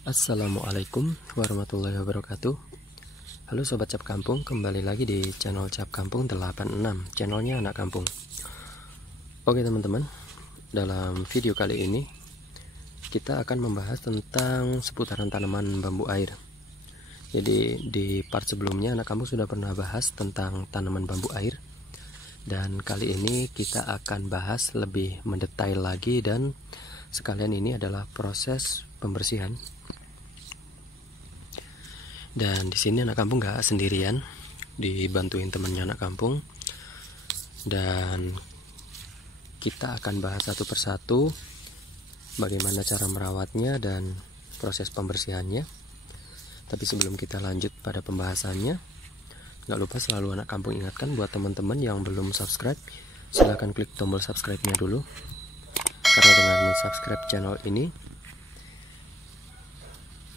Assalamualaikum warahmatullahi wabarakatuh. Halo Sobat Cap Kampung, kembali lagi di channel Cap Kampung 86, channelnya anak kampung. Oke teman-teman, dalam video kali ini kita akan membahas tentang seputaran tanaman bambu air. Jadi di part sebelumnya anak kampung sudah pernah bahas tentang tanaman bambu air, dan kali ini kita akan bahas lebih mendetail lagi, dan sekalian ini adalah proses pembersihan. Dan di sini anak kampung nggak sendirian, dibantuin temannya anak kampung, dan kita akan bahas satu persatu bagaimana cara merawatnya dan proses pembersihannya. Tapi sebelum kita lanjut pada pembahasannya, nggak lupa selalu anak kampung ingatkan buat teman-teman yang belum subscribe, silahkan klik tombol subscribe-nya dulu, karena dengan mensubscribe channel ini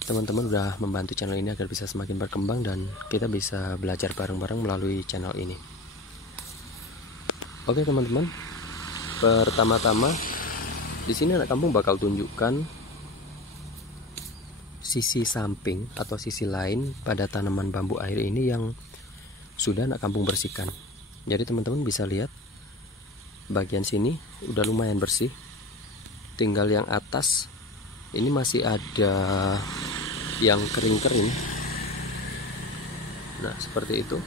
teman-teman udah membantu channel ini agar bisa semakin berkembang dan kita bisa belajar bareng-bareng melalui channel ini. Oke teman-teman, pertama-tama di sini anak kampung bakal tunjukkan sisi samping atau sisi lain pada tanaman bambu air ini yang sudah anak kampung bersihkan. Jadi teman-teman bisa lihat bagian sini udah lumayan bersih, tinggal yang atas ini masih ada yang kering-kering. Nah seperti itu.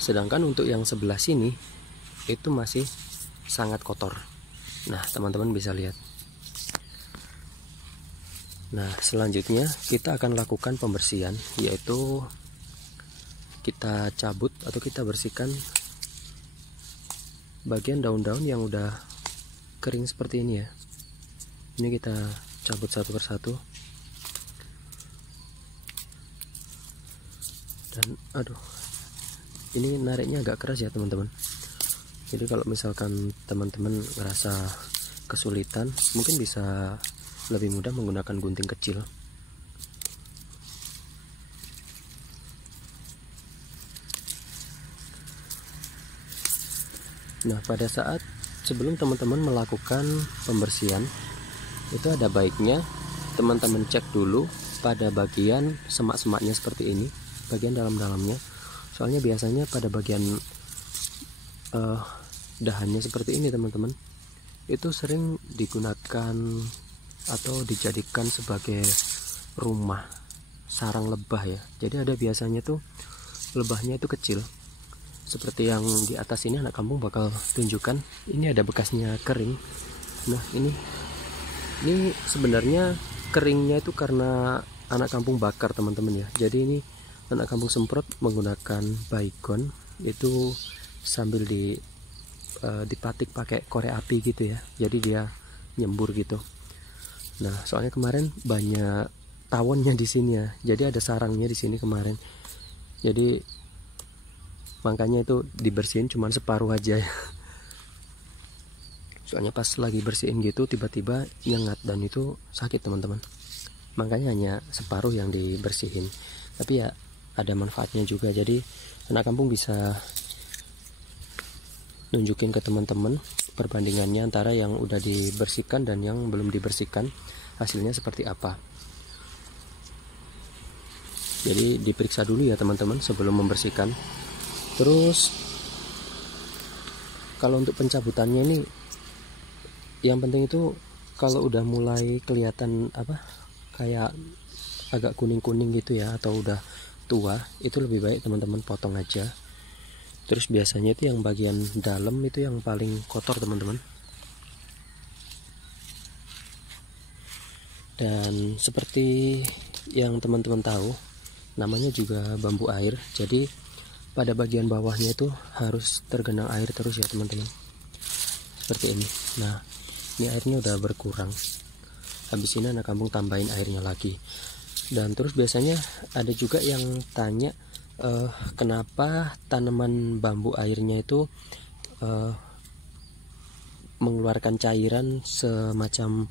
Sedangkan untuk yang sebelah sini itu masih sangat kotor. Nah teman-teman bisa lihat. Nah selanjutnya kita akan lakukan pembersihan, yaitu kita cabut atau kita bersihkan bagian daun-daun yang udah kering seperti ini ya. Ini kita cabut satu persatu. Dan aduh, ini nariknya agak keras ya teman-teman. Jadi kalau misalkan teman-teman ngerasa kesulitan, mungkin bisa lebih mudah menggunakan gunting kecil. Nah pada saat sebelum teman-teman melakukan pembersihan, itu ada baiknya teman-teman cek dulu pada bagian semak-semaknya seperti ini, bagian dalam-dalamnya. Soalnya biasanya pada bagian dahannya seperti ini teman-teman, itu sering digunakan atau dijadikan sebagai rumah sarang lebah ya. Jadi ada biasanya tuh lebahnya itu kecil. Seperti yang di atas ini anak kampung bakal tunjukkan, ini ada bekasnya kering. Nah ini sebenarnya keringnya itu karena anak kampung bakar teman-teman ya. Jadi ini anak kampung semprot menggunakan baygon itu sambil dipatik pakai korek api gitu ya. Jadi dia nyembur gitu. Nah soalnya kemarin banyak tawonnya di sini ya. Jadi ada sarangnya di sini kemarin. Jadi makanya itu dibersihin cuman separuh aja ya. Soalnya pas lagi bersihin gitu tiba-tiba nyengat dan itu sakit teman-teman. Makanya hanya separuh yang dibersihin. Tapi ya ada manfaatnya juga. Jadi anak kampung bisa nunjukin ke teman-teman perbandingannya antara yang udah dibersihkan dan yang belum dibersihkan, hasilnya seperti apa. Jadi diperiksa dulu ya teman-teman sebelum membersihkan. Terus kalau untuk pencabutannya ini yang penting itu kalau udah mulai kelihatan kayak agak kuning-kuning gitu ya, atau udah tua, itu lebih baik teman-teman potong aja. Terus biasanya itu yang bagian dalam itu yang paling kotor teman-teman. Dan seperti yang teman-teman tahu, namanya juga bambu air. Jadi pada bagian bawahnya itu harus tergenang air terus ya teman-teman, seperti ini. Nah ini airnya udah berkurang, habis ini anak kampung tambahin airnya lagi. Dan terus biasanya ada juga yang tanya kenapa tanaman bambu airnya itu mengeluarkan cairan semacam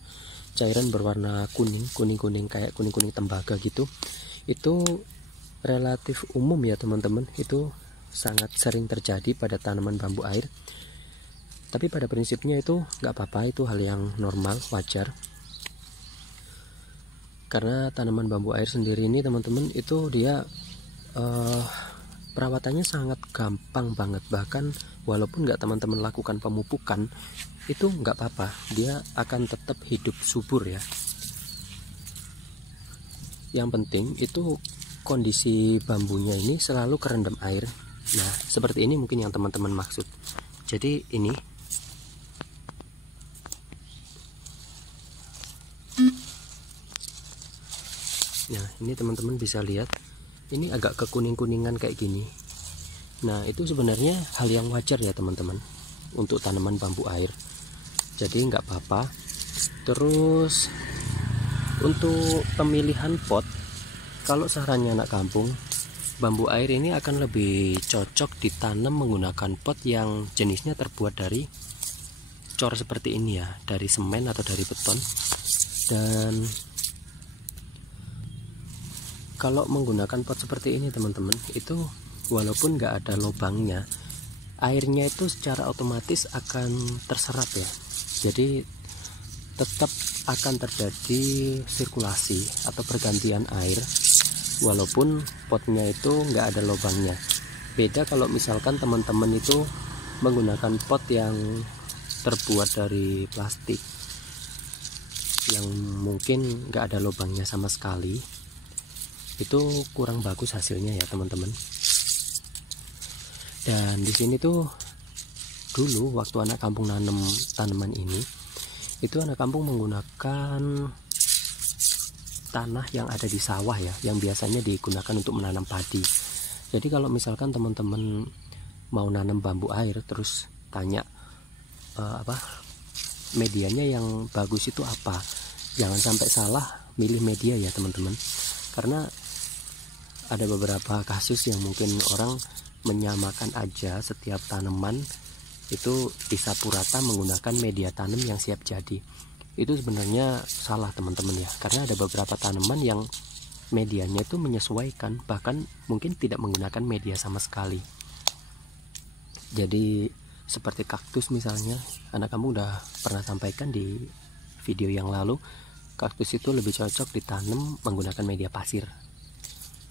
cairan berwarna kuning-kuning kayak kuning-kuning tembaga gitu. Itu relatif umum ya teman-teman, itu sangat sering terjadi pada tanaman bambu air. Tapi pada prinsipnya itu nggak apa-apa, itu hal yang normal, wajar. Karena tanaman bambu air sendiri ini teman-teman, itu dia perawatannya sangat gampang banget. Bahkan walaupun nggak teman-teman lakukan pemupukan, itu nggak apa-apa, dia akan tetap hidup subur ya. Yang penting itu kondisi bambunya ini selalu kerendam air. Nah seperti ini mungkin yang teman-teman maksud. Jadi ini teman-teman bisa lihat, ini agak kekuning-kuningan kayak gini. Nah itu sebenarnya hal yang wajar ya teman-teman untuk tanaman bambu air, jadi nggak apa-apa. Terus untuk pemilihan pot, kalau sarannya anak kampung, bambu air ini akan lebih cocok ditanam menggunakan pot yang jenisnya terbuat dari cor seperti ini ya, dari semen atau dari beton. Dan kalau menggunakan pot seperti ini teman-teman, itu walaupun nggak ada lubangnya, airnya itu secara otomatis akan terserap ya. Jadi tetap akan terjadi sirkulasi atau pergantian air walaupun potnya itu nggak ada lubangnya. Beda kalau misalkan teman-teman itu menggunakan pot yang terbuat dari plastik yang mungkin nggak ada lubangnya sama sekali, itu kurang bagus hasilnya ya teman-teman. Dan di sini tuh dulu waktu anak kampung nanam tanaman ini, itu anak kampung menggunakan tanah yang ada di sawah ya, yang biasanya digunakan untuk menanam padi. Jadi kalau misalkan teman-teman mau nanam bambu air terus tanya medianya yang bagus itu apa, jangan sampai salah milih media ya teman-teman. Karena ada beberapa kasus yang mungkin orang menyamakan aja setiap tanaman itu disapu rata menggunakan media tanam yang siap jadi. Itu sebenarnya salah teman-teman ya, karena ada beberapa tanaman yang medianya itu menyesuaikan, bahkan mungkin tidak menggunakan media sama sekali. Jadi seperti kaktus misalnya, anak kamu udah pernah sampaikan di video yang lalu, kaktus itu lebih cocok ditanam menggunakan media pasir.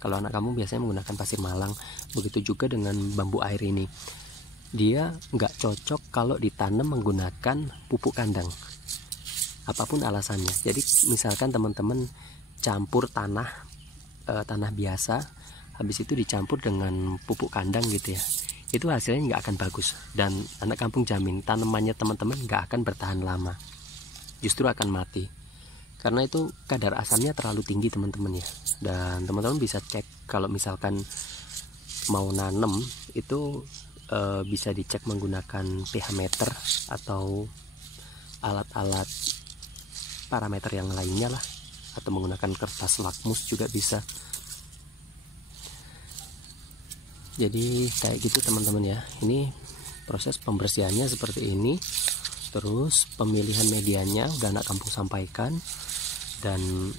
Kalau anak kamu biasanya menggunakan pasir malang. Begitu juga dengan bambu air ini, dia nggak cocok kalau ditanam menggunakan pupuk kandang, apapun alasannya. Jadi misalkan teman-teman campur tanah biasa, habis itu dicampur dengan pupuk kandang gitu ya, itu hasilnya nggak akan bagus. Dan anak kampung jamin tanamannya teman-teman nggak akan bertahan lama, justru akan mati. Karena itu kadar asamnya terlalu tinggi teman-teman ya. Dan teman-teman bisa cek kalau misalkan mau nanam itu bisa dicek menggunakan pH meter atau alat-alat parameter yang lainnya lah, atau menggunakan kertas lakmus juga bisa. Jadi kayak gitu teman-teman ya. Ini proses pembersihannya seperti ini. Terus pemilihan medianya udah anak kampung sampaikan. Dan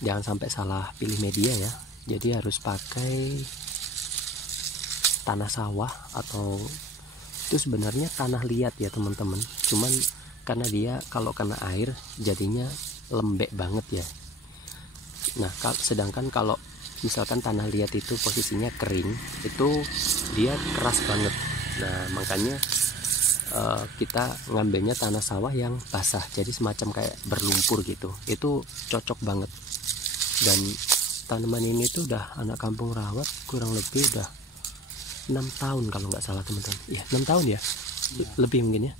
jangan sampai salah pilih media ya. Jadi harus pakai tanah sawah, atau itu sebenarnya tanah liat ya teman-teman. Cuman karena dia kalau kena air jadinya lembek banget ya. Nah sedangkan kalau misalkan tanah liat itu posisinya kering, itu dia keras banget. Nah makanya kita ngambilnya tanah sawah yang basah, jadi semacam kayak berlumpur gitu. Itu cocok banget. Dan tanaman ini tuh udah anak kampung rawat kurang lebih udah 6 tahun kalau nggak salah teman-teman. Ya 6 tahun ya, lebih mungkin ya.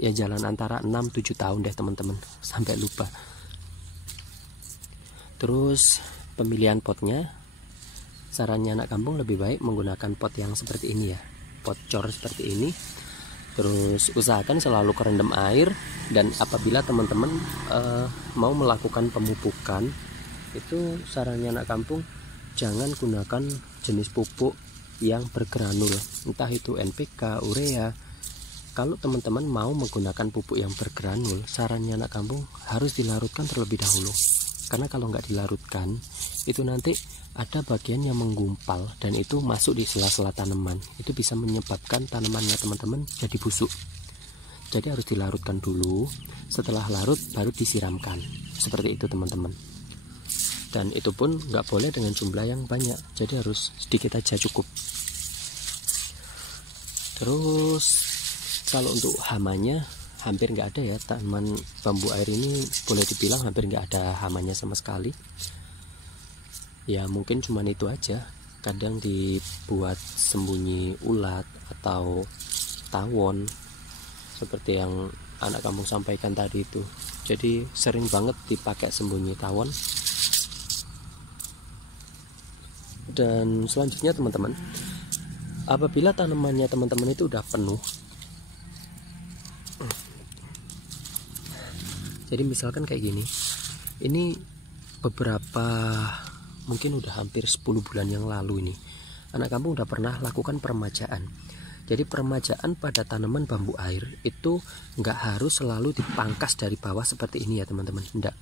Ya jalan antara 6-7 tahun deh teman-teman, sampai lupa. Terus pemilihan potnya, sarannya anak kampung lebih baik menggunakan pot yang seperti ini ya, pot cor seperti ini. Terus usahakan selalu kerendam air. Dan apabila teman-teman mau melakukan pemupukan, itu sarannya anak kampung jangan gunakan jenis pupuk yang bergranul, entah itu NPK, urea. Kalau teman-teman mau menggunakan pupuk yang bergranul, sarannya anak kampung harus dilarutkan terlebih dahulu. karena kalau nggak dilarutkan itu nanti ada bagian yang menggumpal dan itu masuk di sela-sela tanaman, itu bisa menyebabkan tanamannya teman-teman jadi busuk. Jadi harus dilarutkan dulu, setelah larut baru disiramkan, seperti itu teman-teman. Dan itu pun nggak boleh dengan jumlah yang banyak, jadi harus sedikit aja cukup. Terus kalau untuk hamanya hampir nggak ada ya, tanaman bambu air ini boleh dibilang hampir nggak ada hamanya sama sekali. Ya mungkin cuman itu aja, kadang dibuat sembunyi ulat atau tawon seperti yang anak kampung sampaikan tadi itu. Jadi sering banget dipakai sembunyi tawon. Dan selanjutnya teman-teman, apabila tanamannya teman-teman itu udah penuh, jadi misalkan kayak gini, ini beberapa mungkin udah hampir 10 bulan yang lalu ini anak kampung udah pernah lakukan peremajaan. Jadi peremajaan pada tanaman bambu air itu nggak harus selalu dipangkas dari bawah seperti ini ya teman-teman, enggak.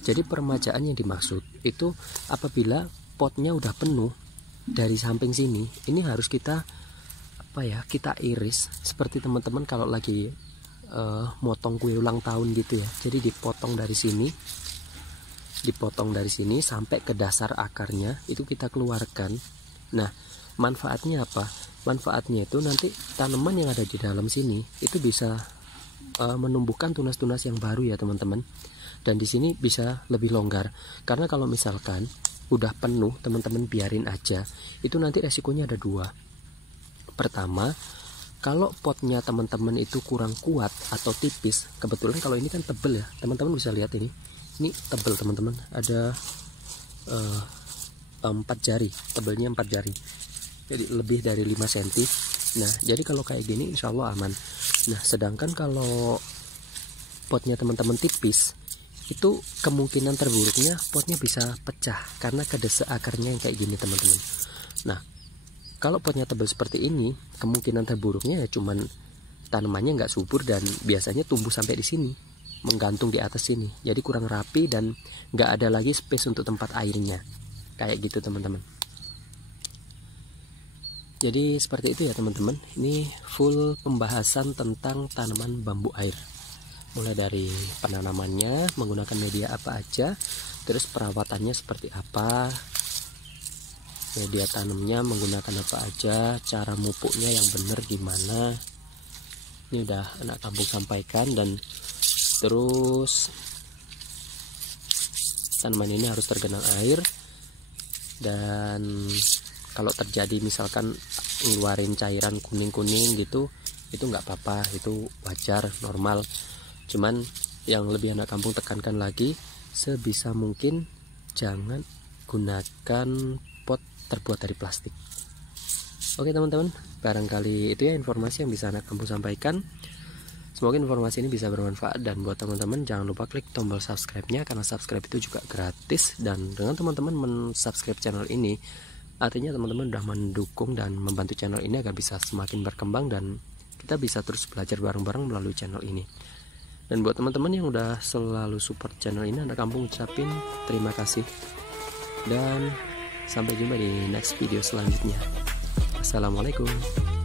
Jadi peremajaan yang dimaksud itu apabila potnya udah penuh dari samping sini, ini harus kita kita iris seperti teman-teman kalau lagi motong kue ulang tahun gitu ya. Jadi dipotong dari sini sampai ke dasar akarnya itu kita keluarkan. Nah, manfaatnya apa? Manfaatnya itu nanti tanaman yang ada di dalam sini itu bisa menumbuhkan tunas-tunas yang baru ya teman-teman. Dan di sini bisa lebih longgar. Karena kalau misalkan udah penuh teman-teman biarin aja, itu nanti resikonya ada dua. Pertama, kalau potnya teman-teman itu kurang kuat atau tipis, kebetulan kalau ini kan tebel ya teman-teman, bisa lihat ini tebel teman-teman, ada 4 jari, tebelnya 4 jari, jadi lebih dari 5 cm. Nah jadi kalau kayak gini insya Allah aman. Nah sedangkan kalau potnya teman-teman tipis, itu kemungkinan terburuknya potnya bisa pecah karena kedesa akarnya yang kayak gini teman-teman. Nah kalau potnya tebal seperti ini, kemungkinan terburuknya ya cuman tanamannya nggak subur dan biasanya tumbuh sampai di sini, menggantung di atas sini, jadi kurang rapi dan nggak ada lagi space untuk tempat airnya, kayak gitu teman-teman. Jadi seperti itu ya teman-teman. Ini full pembahasan tentang tanaman bambu air, mulai dari penanamannya menggunakan media apa aja, terus perawatannya seperti apa, media tanamnya menggunakan apa aja, cara mupuknya yang benar gimana. Ini udah anak kampung sampaikan. Dan terus tanaman ini harus tergenang air, dan kalau terjadi misalkan ngeluarin cairan kuning-kuning gitu, itu nggak apa-apa, itu wajar, normal. Cuman yang lebih anak kampung tekankan lagi, sebisa mungkin jangan gunakan pot terbuat dari plastik. Oke teman-teman, barangkali itu ya informasi yang bisa anak kampung sampaikan. Semoga informasi ini bisa bermanfaat, dan buat teman-teman jangan lupa klik tombol subscribe-nya, karena subscribe itu juga gratis. Dan dengan teman-teman men-subscribe channel ini, artinya teman-teman sudah mendukung dan membantu channel ini agar bisa semakin berkembang dan kita bisa terus belajar bareng-bareng melalui channel ini. Dan buat teman-teman yang udah selalu support channel ini, anak kampung ucapin terima kasih. Dan sampai jumpa di next video selanjutnya. Assalamualaikum.